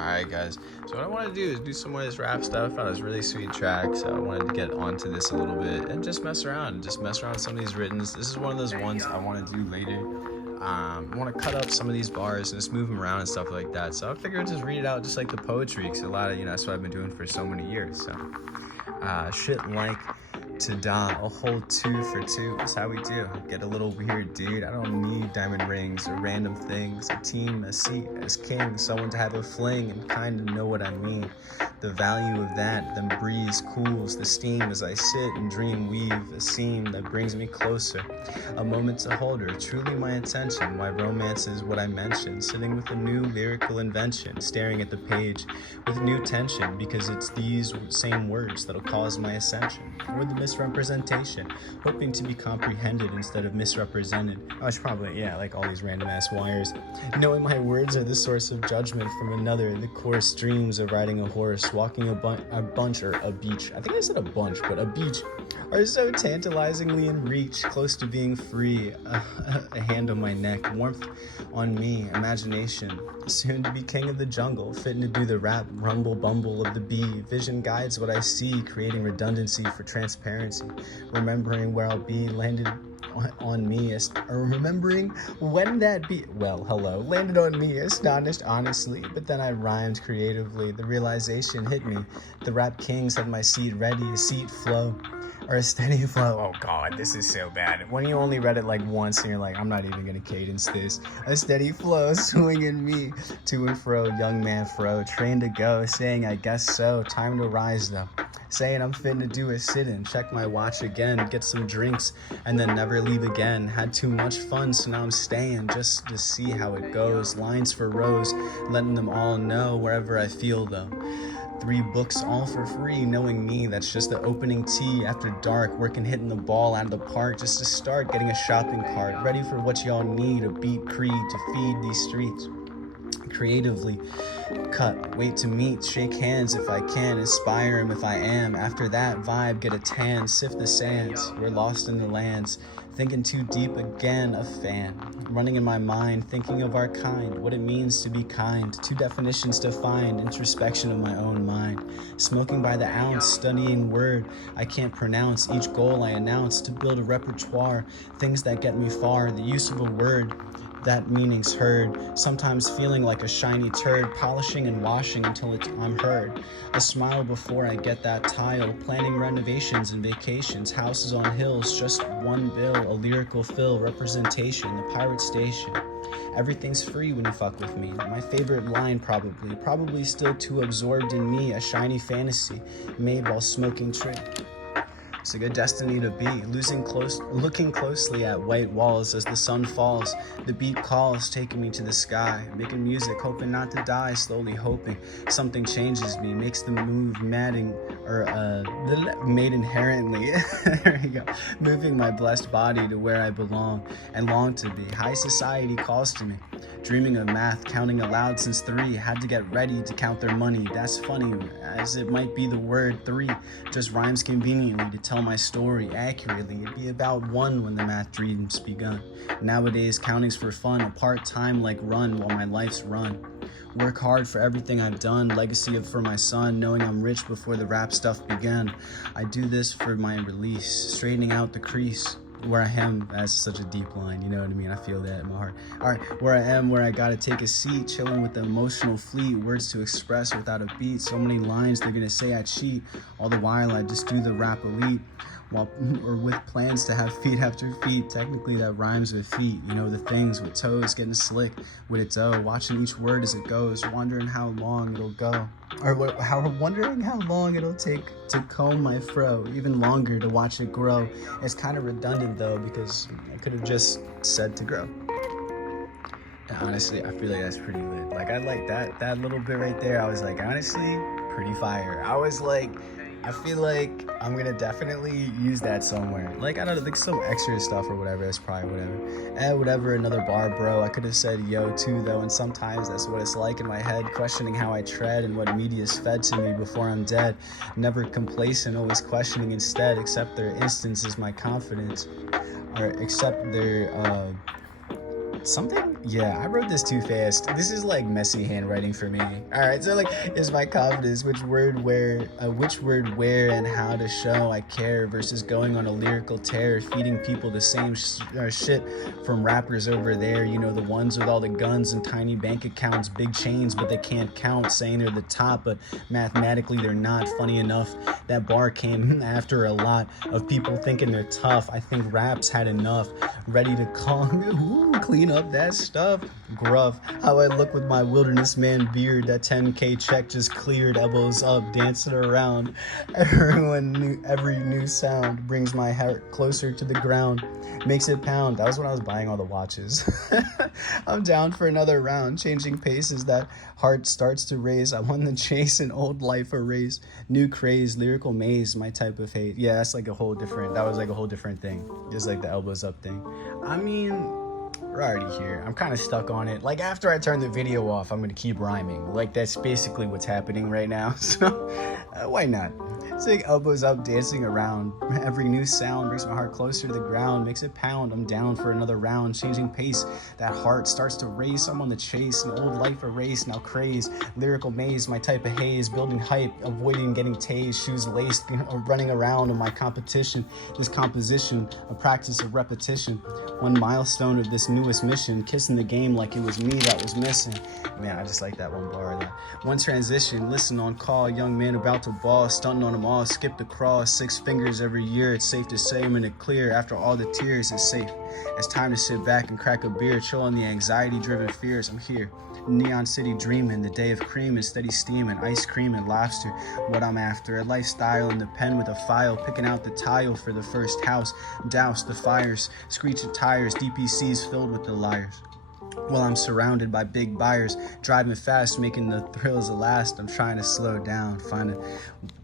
Alright guys, so what I want to do is do some more of this rap stuff. I found this really sweet track, so I wanted to get onto this a little bit and just mess around with some of these writtens. This is one of those ones I want to do later. I want to cut up some of these bars and just move them around and stuff like that. So I figured just read it out just like the poetry, because a lot of, that's what I've been doing for so many years. So shit like to die, I'll hold 2 for 2. That's how we do. Get a little weird, dude. I don't need diamond rings or random things. A team, a seat as king, someone to have a fling and kind of know what I mean. The value of that, the breeze cools the steam as I sit and dream weave a seam that brings me closer. A moment to hold her, truly my attention. Why romance is what I mentioned. Sitting with a new lyrical invention, staring at the page with new tension, because it's these same words that'll cause my ascension. Or the misrepresentation, hoping to be comprehended instead of misrepresented. I should probably, like all these random ass wires. Knowing my words are the source of judgment from another, the coarse dreams of riding a horse, walking a bunch or a beach. I think I said a bunch, but a beach are so tantalizingly in reach, close to being free. A hand on my neck, warmth on me, imagination, soon to be king of the jungle, fitting to do the rap rumble bumble of the bee. Vision guides what I see, creating redundancy for transparency, remembering where I'll be, landed on me, or remembering when that be, landed on me, astonished honestly, but then I rhymed creatively. The realization hit me, the rap kings had my seat ready, a seat flow, or a steady flow. Oh god, this is so bad. When you only read it like once and you're like, I'm not even gonna cadence this. A steady flow swinging me to and fro, young man fro, trained to go, saying I guess so, time to rise though. Saying I'm fitting to do a sit-in, check my watch again, get some drinks, and then never leave again. Had too much fun, so now I'm staying just to see how it goes. Lines for rows, letting them all know wherever I feel though. 3 books all for free, knowing me, that's just the opening tee after dark, working hitting the ball out of the park just to start getting a shopping cart, ready for what y'all need, a beat creed to feed these streets. Creatively cut, wait to meet, shake hands if I can, inspire him if I am. After that vibe, get a tan, sift the sands, we're lost in the lands, thinking too deep again, a fan, running in my mind, thinking of our kind, what it means to be kind, 2 definitions to find, introspection of my own mind, smoking by the ounce, studying word I can't pronounce, each goal I announce, to build a repertoire, things that get me far, the use of a word that meaning's heard, sometimes feeling like a shiny turd, polishing and washing until I'm heard. A smile before I get that tile, planning renovations and vacations, houses on hills, just one bill, a lyrical fill, representation, the pirate station. Everything's free when you fuck with me. My favorite line probably still too absorbed in me, a shiny fantasy made while smoking tree. It's a good destiny to be, looking closely at white walls as the sun falls. The beat calls, taking me to the sky, making music, hoping not to die, slowly hoping something changes me, makes the move made inherently. There you go. Moving my blessed body to where I belong and long to be. High society calls to me. Dreaming of math, counting aloud since 3, had to get ready to count their money. That's funny, as it might be the word 3 just rhymes conveniently to tell my story accurately. It'd be about 1 when the math dreams begun. Nowadays, counting's for fun, a part-time like run while my life's run. Work hard for everything I've done, legacy for my son, knowing I'm rich before the rap stuff began. I do this for my release, straightening out the crease. Where I am, that's such a deep line, you know what I mean? I feel that in my heart. Alright, where I am, where I gotta take a seat, chilling with the emotional fleet, words to express without a beat, so many lines they're gonna say I cheat, all the while I just do the rap elite, or with plans to have feet after feet, technically that rhymes with feet, the things with toes, getting slick with its O, watching each word as it goes, wondering how long it'll go. Wondering how long it'll take to comb my fro, even longer to watch it grow. It's kind of redundant though, because I could have just said to grow. And honestly, I feel like that's pretty lit. Like I like that little bit right there. I was like, honestly, pretty fire. I feel like I'm gonna definitely use that somewhere. Like, I don't know, like some extra stuff or whatever, it's probably whatever. Whatever, another bar, bro. I could have said yo too, though, and sometimes that's what it's like in my head, questioning how I tread and what media's fed to me before I'm dead. Never complacent, always questioning instead, accept their instance is my confidence, or accept their, Something, yeah, I wrote this too fast. This is like messy handwriting for me. All right, so like, is my confidence, which word where and how to show I care versus going on a lyrical tear, feeding people the same shit from rappers over there. You know, the ones with all the guns and tiny bank accounts, big chains, but they can't count, saying they're the top, but mathematically they're not. Funny enough, that bar came after a lot of people thinking they're tough. I think rap's had enough, ready to clean up that stuff. Gruff, how I look with my wilderness man beard. That 10K check just cleared, elbows up, dancing around. Every new sound brings my heart closer to the ground, makes it pound. That was when I was buying all the watches. I'm down for another round, changing paces. That heart starts to raise. I won the chase, an old life erase. New craze, lyrical maze, my type of hate. Yeah, that's like a whole different, that was like a whole different thing. Just like the elbows up thing. I mean, we're already here. I'm kind of stuck on it. Like, after I turn the video off, I'm going to keep rhyming. Like, that's basically what's happening right now. So, why not? It's like elbows up, dancing around. Every new sound brings my heart closer to the ground, makes it pound. I'm down for another round, changing pace. That heart starts to race. I'm on the chase, an old life erased, now craze. Lyrical maze, my type of haze. Building hype, avoiding getting tased. Shoes laced, running around in my competition. This composition, a practice of repetition. One milestone of this newest mission, kissing the game like it was me that was missing. Man, I just like that one bar. That one transition, listen on call, young man about to ball, stunting on them all, skip the crawl, 6 fingers every year. It's safe to say I'm in the clear. After all the tears, it's safe. It's time to sit back and crack a beer, chill on the anxiety-driven fears. I'm here, Neon City dreaming, the day of cream and steady steaming, ice cream and lobster. What I'm after, a lifestyle in the pen with a file, picking out the tile for the first house. Douse the fires, screeching tires, DPCs filled with the liars. Well, I'm surrounded by big buyers, driving fast, making the thrills last. I'm trying to slow down, find a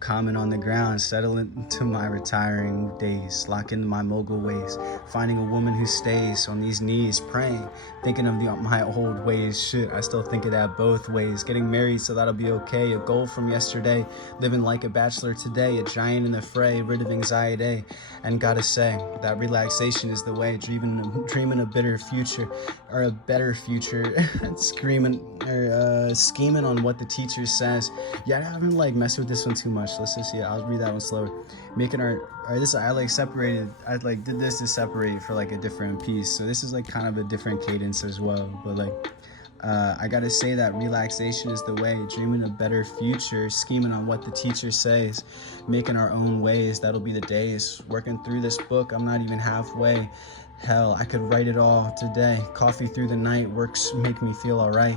comment on the ground, settle into my retiring days, lock into my mogul ways, finding a woman who stays on these knees, praying, thinking of my old ways. Shit, I still think of that both ways. Getting married, so that'll be okay. A goal from yesterday, living like a bachelor today, a giant in the fray, rid of anxiety. And gotta say, that relaxation is the way, dreaming a bitter future, or a better future, scheming on what the teacher says. Yeah, I haven't like messed with this one too much. Let's just see. I'll read that one slower. Making this I like separated. I like did this to separate for like a different piece. So this is like kind of a different cadence as well. But like, I gotta say that relaxation is the way, dreaming a better future, scheming on what the teacher says, making our own ways. That'll be the days. Working through this book, I'm not even halfway. Hell, I could write it all today. Coffee through the night, works make me feel alright.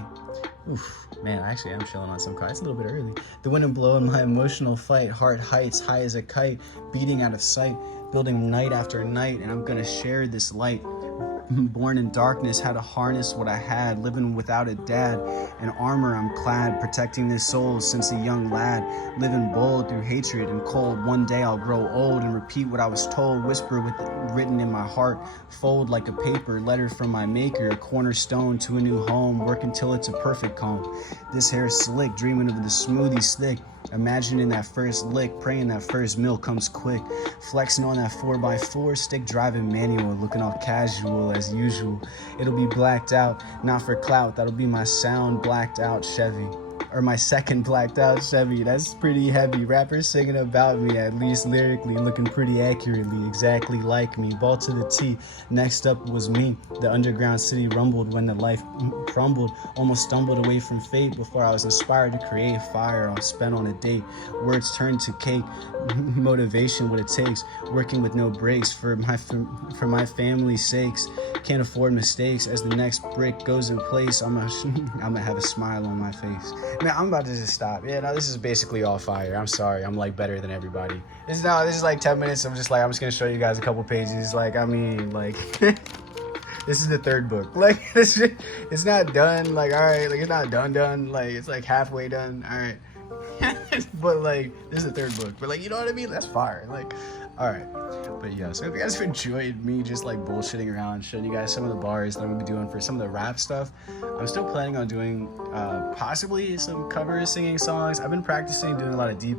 Oof, man, actually I'm chilling on some car. It's a little bit early. The wind and blow in my emotional fight, heart heights, high as a kite, beating out of sight, building night after night, and I'm gonna share this light. Born in darkness, how to harness what I had, living without a dad. In armor I'm clad, protecting this soul since a young lad. Living bold through hatred and cold. One day I'll grow old and repeat what I was told. Whisper with it written in my heart. Fold like a paper, letter from my maker. A cornerstone to a new home. Work until it's a perfect calm. This hair is slick, dreaming of the smoothie stick. Imagining that first lick, praying that first meal comes quick. Flexing on that 4x4, stick driving manual, looking all casual as usual. It'll be blacked out, not for clout, that'll be my sound blacked out Chevy. Or my second blacked out Chevy. That's pretty heavy. Rappers singing about me, at least lyrically, looking pretty accurately, exactly like me. Ball to the T. Next up was me. The underground city rumbled when the life crumbled. Almost stumbled away from fate before I was inspired to create a fire. I spent on a date. Words turned to cake. Motivation, what it takes. Working with no breaks for my family's sakes. Can't afford mistakes. As the next brick goes in place, I'm gonna have a smile on my face. Man, I'm about to just stop. Yeah, no, this is basically all fire. I'm sorry. I'm like better than everybody. This is like 10 minutes. I'm just gonna show you guys a couple pages. Like, I mean, like, this is the third book. Like, it's not done. Like, all right, like, it's not done. Like, it's like halfway done. All right. But like, this is the third book. But like, you know what I mean? That's fire. Like, all right. But yeah, so if you guys have enjoyed me just like bullshitting around, showing you guys some of the bars that I'm gonna be doing for some of the rap stuff, I'm still planning on doing possibly some cover singing songs. I've been practicing doing a lot of deep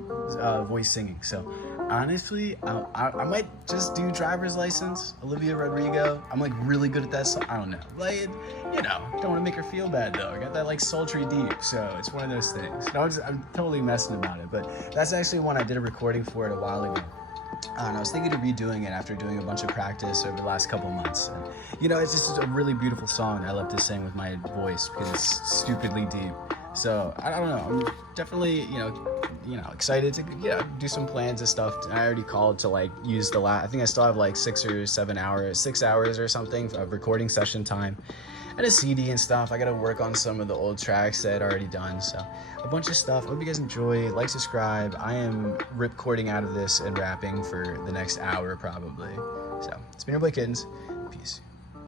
voice singing, so Honestly, I might just do driver's license. Olivia Rodrigo. I'm like really good at that song. I don't know. Like, you know, don't want to make her feel bad though. I got that like sultry deep, so it's one of those things. No, I'm totally messing about it, but that's actually one I did a recording for it a while ago. And I was thinking of redoing it after doing a bunch of practice over the last couple months. And, you know, it's just a really beautiful song I love to sing with my voice because it's stupidly deep. So I don't know. I'm definitely, you know, excited to do some plans and stuff. I already called to like use the I think I still have like 6 hours or something of recording session time. And a CD and stuff. I gotta work on some of the old tracks that I'd already done. So a bunch of stuff. Hope you guys enjoy. Like, subscribe. I am ripcording out of this and rapping for the next hour probably. So it's been your boy Kittens. Peace.